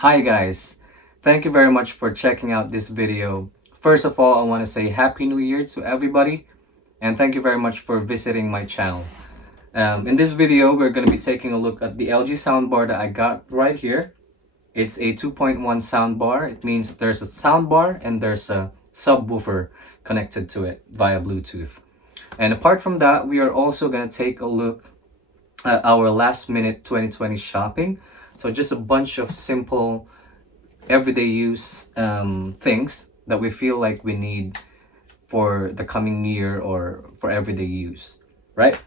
Hi guys, thank you very much for checking out this video. First of all, I want to say Happy New Year to everybody and thank you very much for visiting my channel. In this video, we're going to be taking a look at the LG soundbar that I got right here. It's a 2.1 soundbar. It means there's a soundbar and there's a subwoofer connected to it via Bluetooth. And apart from that, we are also going to take a look at our last minute 2020 shopping. So just a bunch of simple everyday use things that we feel like we need for the coming year or for everyday use, right?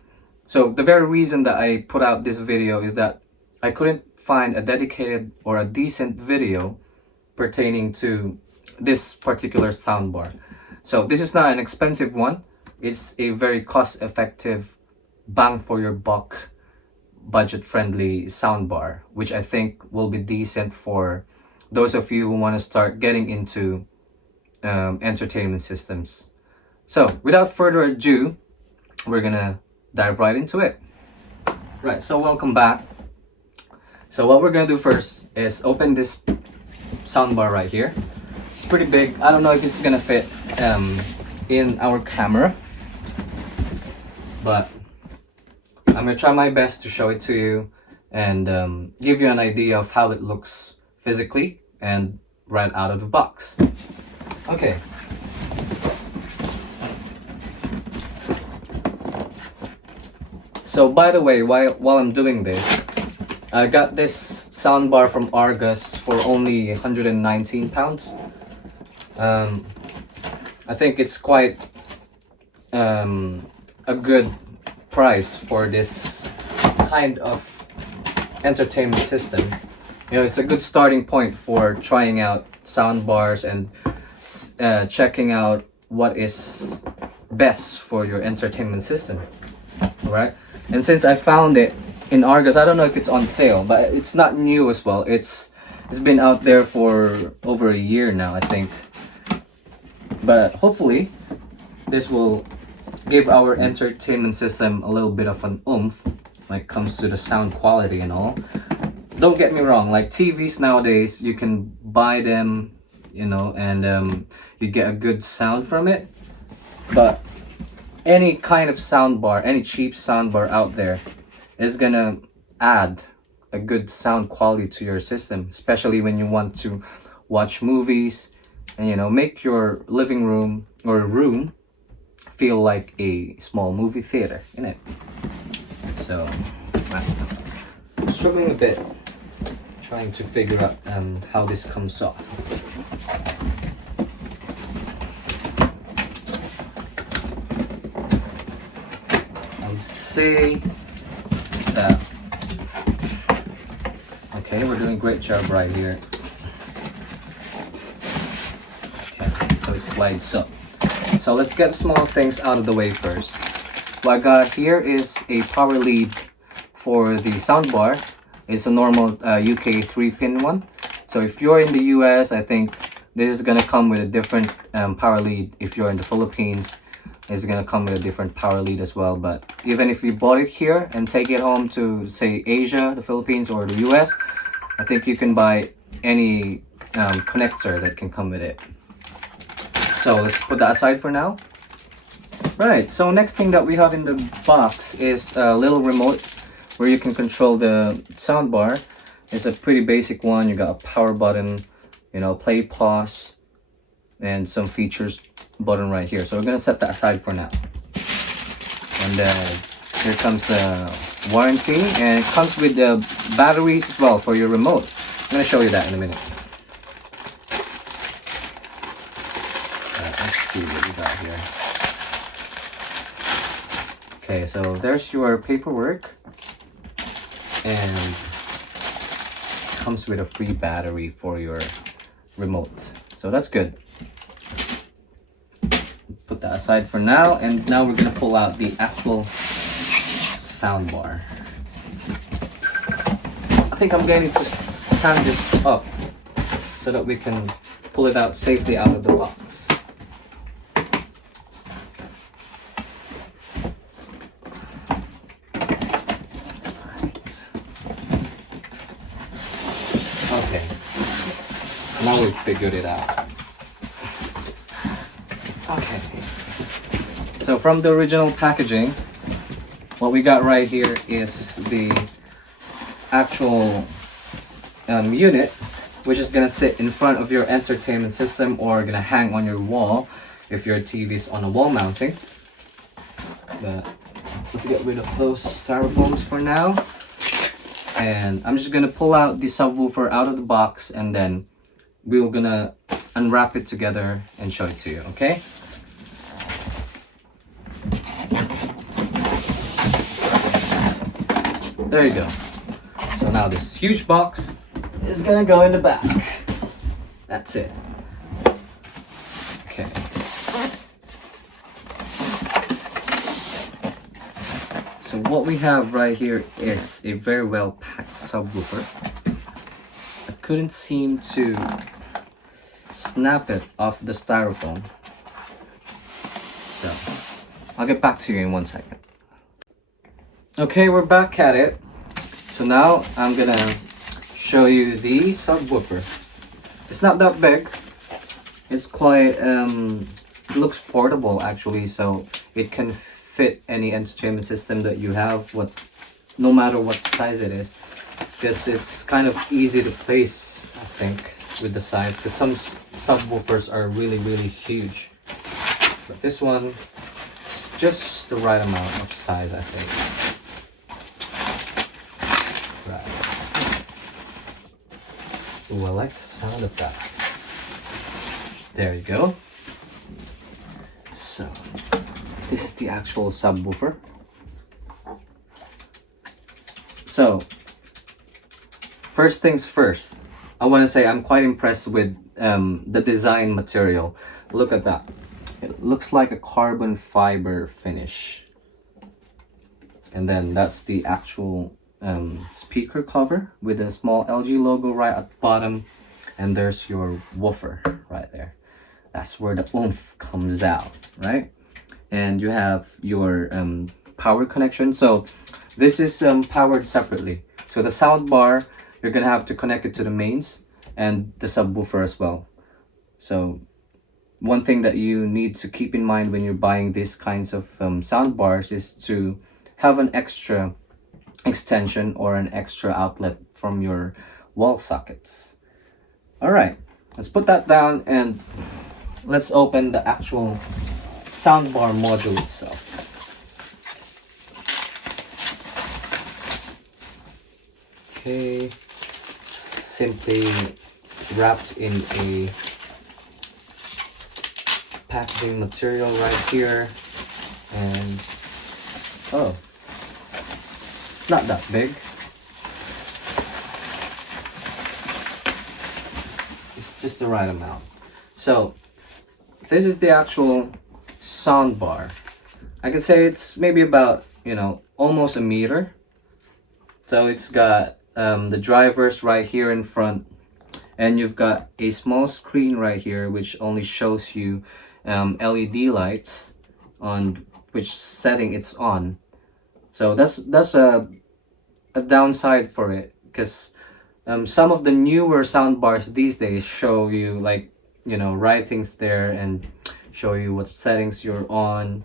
So the very reason that I put out this video is that I couldn't find a dedicated or a decent video pertaining to this particular soundbar. So this is not an expensive one. It's a very cost-effective, bang for your buck, budget-friendly soundbar, which I think will be decent for those of you who want to start getting into entertainment systems. So without further ado, we're gonna dive right into it. Right, so welcome back. So what we're gonna do first is open this soundbar right here. It's pretty big. I don't know if it's gonna fit in our camera, but I'm gonna try my best to show it to you and give you an idea of how it looks physically and right out of the box. Okay. So by the way, while I'm doing this, I got this soundbar from Argos for only 119 pounds. I think it's quite a good price for this kind of entertainment system. You know, it's a good starting point for trying out soundbars and checking out what is best for your entertainment system. Alright, and since I found it in Argos, I don't know if it's on sale, but it's not new as well. It's been out there for over a year now, I think. But hopefully this will give our entertainment system a little bit of an oomph when it comes to the sound quality and all. Don't get me wrong, like TVs nowadays, you can buy them, you know, and you get a good sound from it. But any kind of soundbar, any cheap soundbar out there is gonna add a good sound quality to your system, especially when you want to watch movies and, you know, make your living room or room feel like a small movie theater, innit? So I'm struggling a bit trying to figure out how this comes off. I would say that okay, we're doing a great job right here. Okay, so it slides up. So let's get small things out of the way first. What I got here is a power lead for the soundbar. It's a normal UK 3-pin one. So if you're in the US, I think this is gonna come with a different power lead. If you're in the Philippines, it's gonna come with a different power lead as well. But even if you bought it here and take it home to, say, Asia, the Philippines, or the US, I think you can buy any connector that can come with it. So let's put that aside for now. Right, so next thing that we have in the box is a little remote where you can control the soundbar. It's a pretty basic one. You got a power button, you know, play, pause, and some features button right here. So we're gonna set that aside for now. And here comes the warranty, and it comes with the batteries as well for your remote. I'm gonna show you that in a minute. Let's see what we got here. Okay, so there's your paperwork, and it comes with a free battery for your remote. So that's good. Put that aside for now, and now we're gonna pull out the actual soundbar. I think I'm going to stand this up so that we can pull it out safely out of the box. Okay, Now we've figured it out. Okay. So from the original packaging, what we got right here is the actual unit, which is gonna sit in front of your entertainment system or gonna hang on your wall if your TV is on a wall mounting. But let's get rid of those styrofoams for now. And I'm just gonna pull out the subwoofer out of the box, and then we're gonna unwrap it together and show it to you, okay? There you go. So now this huge box is gonna go in the back. That's it. Okay. So what we have right here is a very well packed subwoofer. I couldn't seem to snap it off the styrofoam. So I'll get back to you in 1 second. Okay, we're back at it. So now I'm gonna show you the subwoofer. It's not that big. It's quite it looks portable actually, so it can fit any entertainment system that you have, no matter what size it is, because it's kind of easy to place, I think, with the size, because some subwoofers are really huge, but this one is just the right amount of size, I think. Right. Ooh, I like the sound of that. There you go. So this is the actual subwoofer. So first things first, I want to say I'm quite impressed with the design material. Look at that. It looks like a carbon fiber finish. And then that's the actual speaker cover with a small LG logo right at the bottom. And there's your woofer right there. That's where the oomph comes out, right? And you have your power connection. So this is powered separately. So the sound bar, you're gonna have to connect it to the mains and the subwoofer as well. So one thing that you need to keep in mind when you're buying these kinds of sound bars is to have an extra extension or an extra outlet from your wall sockets. All right, let's put that down and let's open the actual soundbar module itself. Okay, simply wrapped in a packaging material right here, and oh, not that big. It's just the right amount. So this is the actual sound bar. I can say it's maybe about, almost a meter. So it's got the drivers right here in front, and you've got a small screen right here which only shows you LED lights on which setting it's on. So that's a downside for it, because some of the newer sound bars these days show you writings there and show you what settings you're on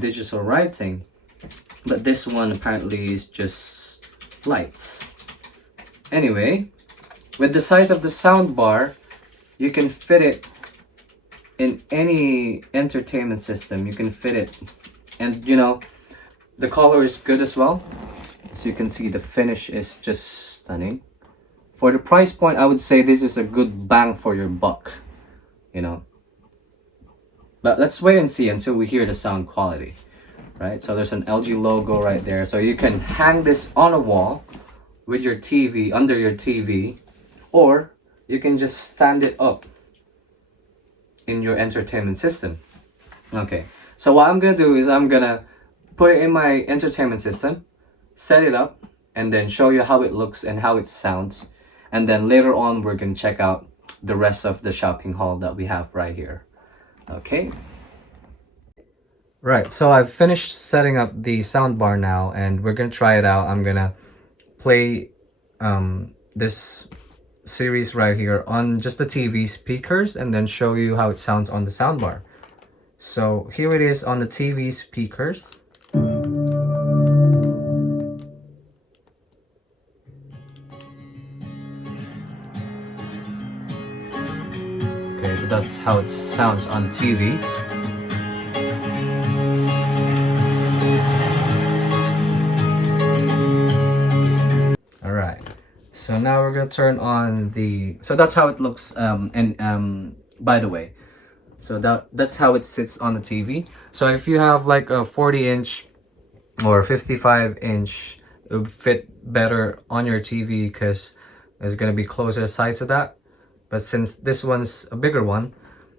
digital writing, but this one apparently is just lights. Anyway, with the size of the sound bar, you can fit it in any entertainment system. You can fit it, and the color is good as well. So you can see the finish is just stunning. For the price point, I would say this is a good bang for your buck, But let's wait and see until we hear the sound quality, right? So there's an LG logo right there. So you can hang this on a wall with your TV, under your TV, or you can just stand it up in your entertainment system. Okay, so what I'm gonna do is I'm gonna put it in my entertainment system, set it up, and then show you how it looks and how it sounds. And then later on, we're gonna check out the rest of the shopping haul that we have right here. Okay. Right, so I've finished setting up the soundbar now, and we're gonna try it out. I'm gonna play this series right here on just the TV speakers and then show you how it sounds on the soundbar. So here it is on the TV speakers. Okay, so that's how it sounds on the TV. Alright, so now we're gonna turn on the, so that's how it looks, by the way, so that's how it sits on the TV. So if you have like a 40-inch or 55-inch, it would fit better on your TV because it's gonna be closer to the size of that. But since this one's a bigger one,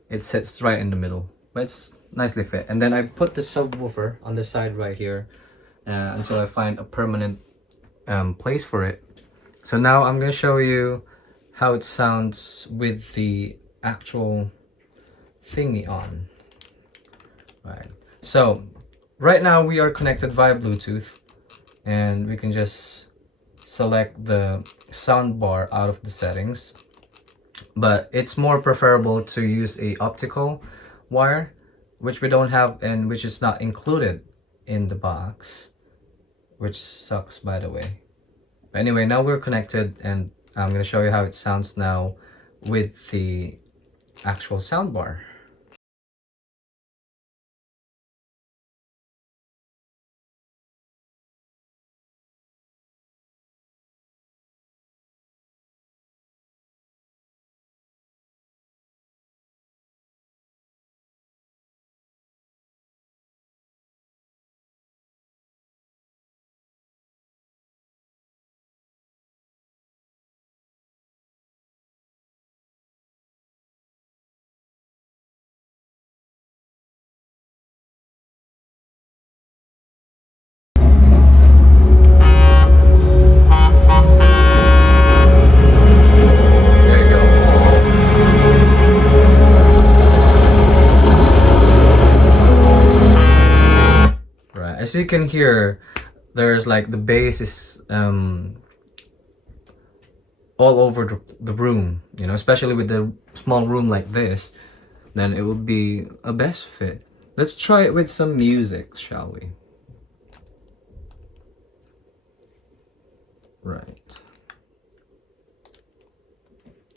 it sits right in the middle, but it's nicely fit. And then I put the subwoofer on the side right here until I find a permanent place for it. So now I'm gonna show you how it sounds with the actual thingy on. Right, so right now we are connected via Bluetooth, and we can just select the soundbar out of the settings. But it's more preferable to use a optical wire, which we don't have and which is not included in the box, which sucks, by the way. But anyway, now we're connected, and I'm going to show you how it sounds now with the actual soundbar. As you can hear, there's like the bass is all over the room, you know, especially with the small room like this, then it would be a best fit. Let's try it with some music, shall we? Right.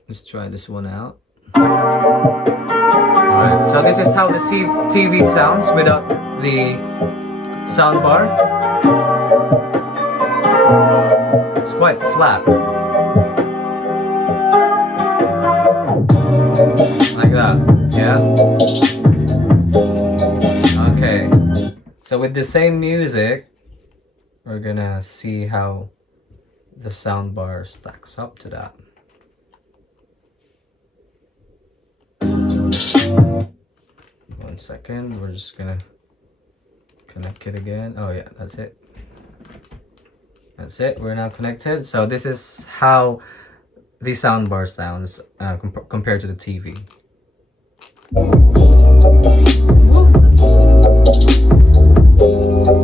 Let's try this one out. Alright, so this is how the TV sounds without the soundbar. It's quite flat. Like that, yeah? Okay. So with the same music, we're gonna see how the soundbar stacks up to that. One second, we're just gonna connect it again. Oh yeah, that's it. That's it, we're now connected. So this is how the soundbar sounds compared to the TV.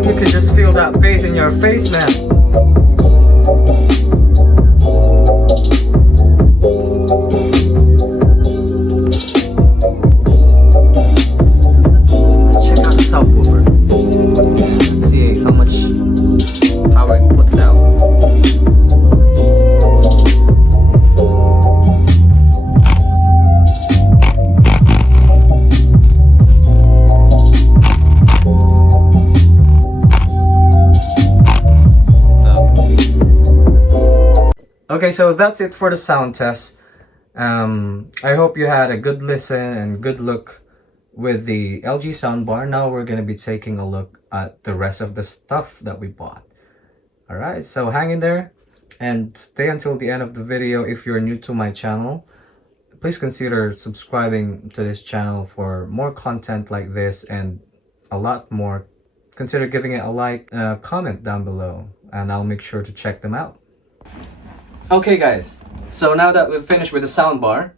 You can just feel that bass in your face, man. Okay, so that's it for the sound test. I hope you had a good listen and good look with the LG soundbar. Now we're going to be taking a look at the rest of the stuff that we bought. Alright, so hang in there and stay until the end of the video. If you're new to my channel, please consider subscribing to this channel for more content like this and a lot more. Consider giving it a like, comment down below, and I'll make sure to check them out. Okay guys, so now that we've finished with the soundbar,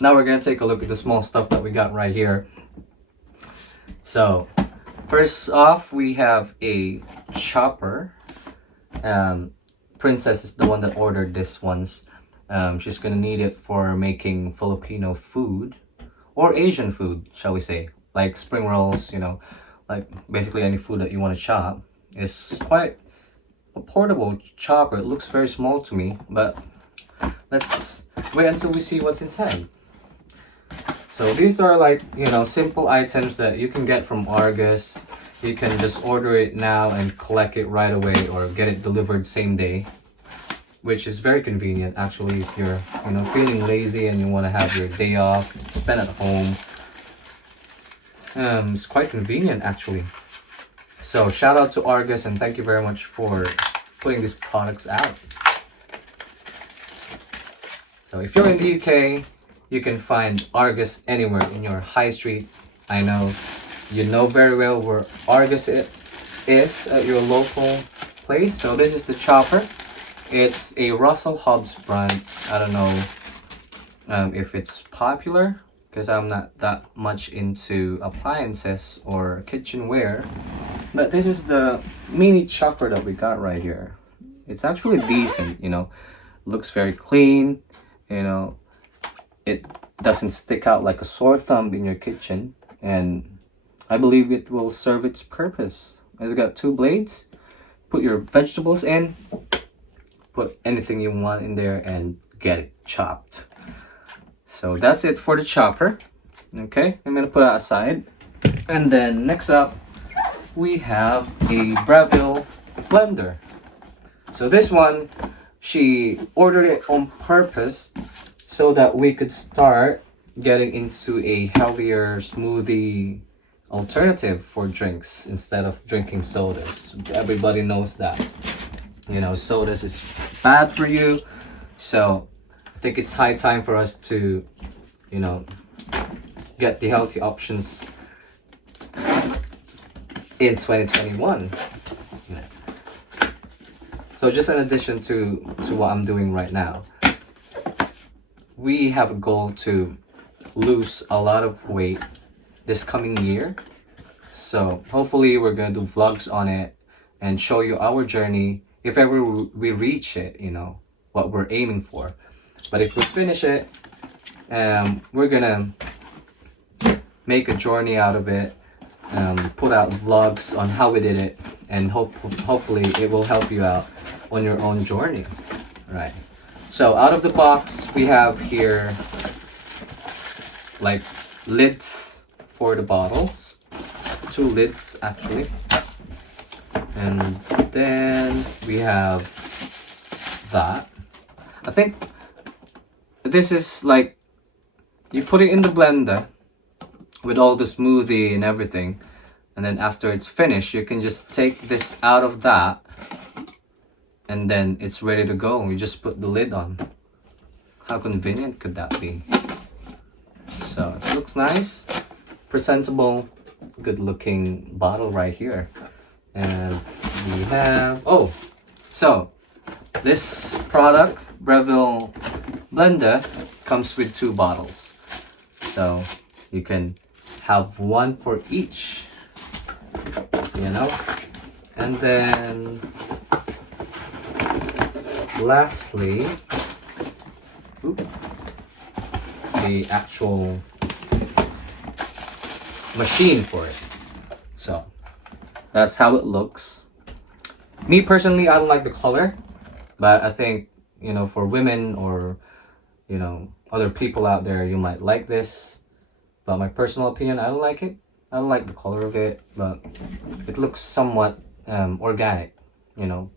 now we're gonna take a look at the small stuff that we got right here. So first off, we have a chopper. Princess is the one that ordered this ones, She's gonna need it for making Filipino food or Asian food, shall we say, like spring rolls, you know, like basically any food that you want to chop. It's quite a portable chopper. It looks very small to me, but let's wait until we see what's inside. So these are like, you know, simple items that you can get from Argos. You can just order it now and collect it right away, or get it delivered same day, which is very convenient actually if you're, you know, feeling lazy and you want to have your day off, spend at home. It's quite convenient actually. So shout out to Argos and thank you very much for putting these products out. So if you're in the UK, you can find Argos anywhere in your high street. I know you know very well where Argos is at your local place. So this is the chopper. It's a Russell Hobbs brand. I don't know if it's popular because I'm not that much into appliances or kitchenware. But this is the mini chopper that we got right here. It's actually decent, you know. Looks very clean, you know. It doesn't stick out like a sore thumb in your kitchen, and I believe it will serve its purpose. It's got 2 blades. Put your vegetables in, put anything you want in there, and get it chopped. So that's it for the chopper. Okay, I'm gonna put that aside. And then next up, we have a Breville Blender. So this one, she ordered it on purpose so that we could start getting into a healthier smoothie alternative for drinks instead of drinking sodas. Everybody knows that, you know, sodas is bad for you. So I think it's high time for us to, you know, get the healthy options in 2021. So just in addition to what I'm doing right now, we have a goal to lose a lot of weight this coming year. So hopefully we're gonna do vlogs on it and show you our journey if ever we reach it, you know, what we're aiming for. But if we finish it, we're gonna make a journey out of it, put out vlogs on how we did it, and hopefully it will help you out on your own journey. Right. So out of the box, we have here like lids for the bottles, 2 lids actually, and then we have that. I think this is like, you put it in the blender with all the smoothie and everything, and then after it's finished, you can just take this out of that, and then it's ready to go. You just put the lid on. How convenient could that be? So it looks nice, presentable, good looking bottle right here. And we have, oh, so this product, Breville Blender, comes with 2 bottles. So you can have 1 for each, you know. And then lastly, the actual machine for it. So that's how it looks. Me personally, I don't like the color, but I think, you know, for women or, you know, other people out there, you might like this. But my personal opinion, I don't like it. I don't like the color of it, but it looks somewhat organic, you know,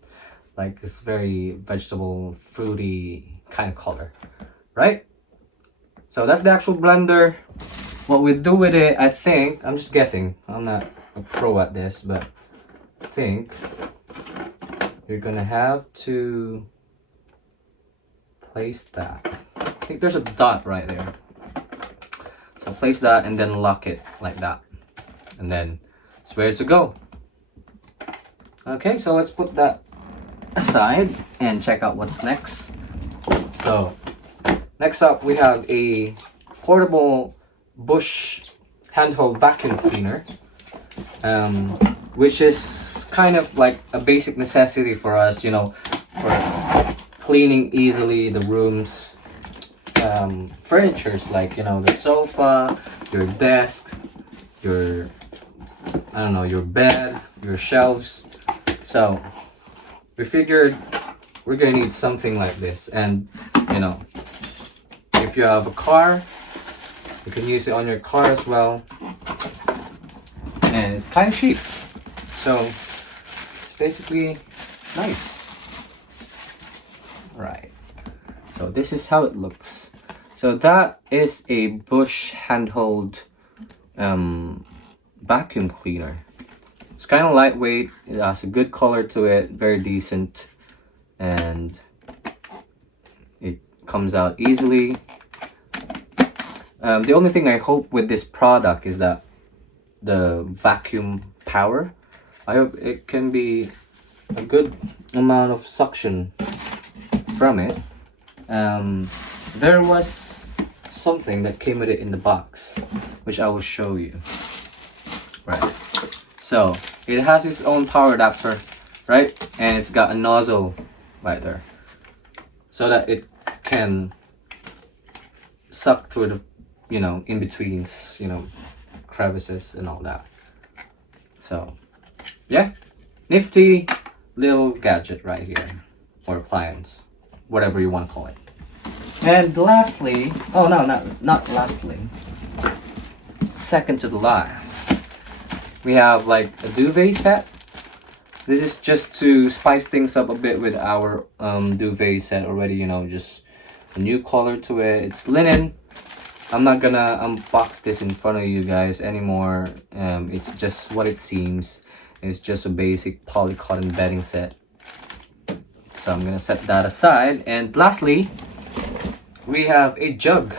like this very vegetable, fruity kind of color, right? So that's the actual blender. What we do with it, I think, I'm just guessing, I'm not a pro at this, but I think you're gonna have to place that. I think there's a dot right there. So place that and then lock it like that. And then it's ready to go. Okay, so let's put that aside and check out what's next. So next up, we have a portable Bush handheld vacuum cleaner, which is kind of like a basic necessity for us, you know, for cleaning easily the room's furnitures, like, you know, the sofa, your desk, your, I don't know, your bed, your shelves. So we figured we're gonna need something like this. And you know, if you have a car, you can use it on your car as well, and it's kind of cheap, so it's basically nice. Right, so this is how it looks. So that is a Bush Handheld vacuum cleaner. It's kind of lightweight, it has a good color to it, very decent, and it comes out easily. The only thing I hope with this product is that the vacuum power, I hope it can be a good amount of suction from it. There was something that came with it in the box, which I will show you. Right, so it has its own power adapter, right, and it's got a nozzle right there so that it can suck through the, you know, in betweens, you know, crevices and all that. So yeah, nifty little gadget right here, or appliance, whatever you want to call it. And lastly, oh no, not lastly, second to the last, we have like a duvet set. This is just to spice things up a bit with our duvet set already, you know, just a new color to it. It's linen. I'm not gonna unbox this in front of you guys anymore. It's just what it seems. It's just a basic poly cotton bedding set. So I'm gonna set that aside. And lastly, we have a jug,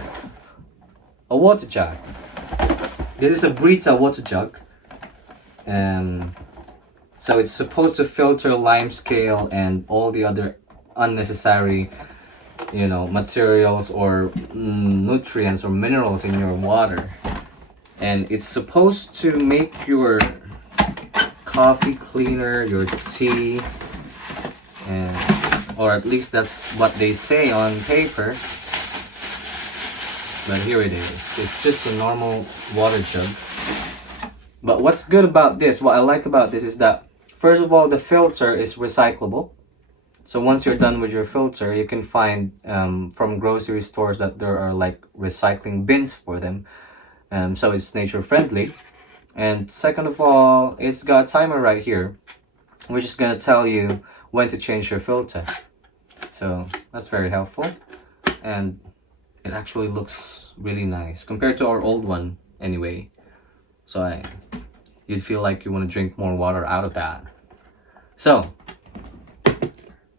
a water jug. This is a Brita water jug. So it's supposed to filter lime scale and all the other unnecessary, you know, materials or nutrients or minerals in your water. And it's supposed to make your coffee cleaner, your tea, and or at least that's what they say on paper. But here it is. It's just a normal water jug. But what's good about this, what I like about this is that, first of all, the filter is recyclable. So once you're done with your filter, you can find from grocery stores that there are like recycling bins for them. So it's nature friendly. And second of all, it's got a timer right here, which is gonna tell you when to change your filter. So that's very helpful. And it actually looks really nice compared to our old one anyway. So you'd feel like you want to drink more water out of that. So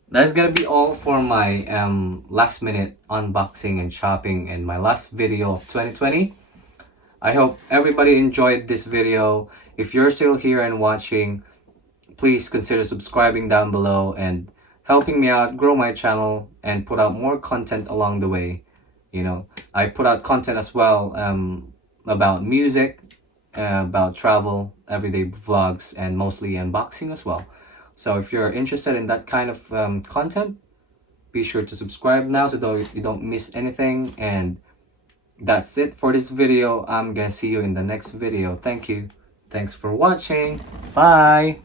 that's gonna be all for my last minute unboxing and shopping and my last video of 2020. I hope everybody enjoyed this video. If you're still here and watching, please consider subscribing down below and helping me out grow my channel and put out more content along the way. You know, I put out content as well about music, about travel, everyday vlogs, and mostly unboxing as well. So if you're interested in that kind of content, be sure to subscribe now so that you don't miss anything. And that's it for this video. I'm gonna see you in the next video. Thank you. Thanks for watching. Bye.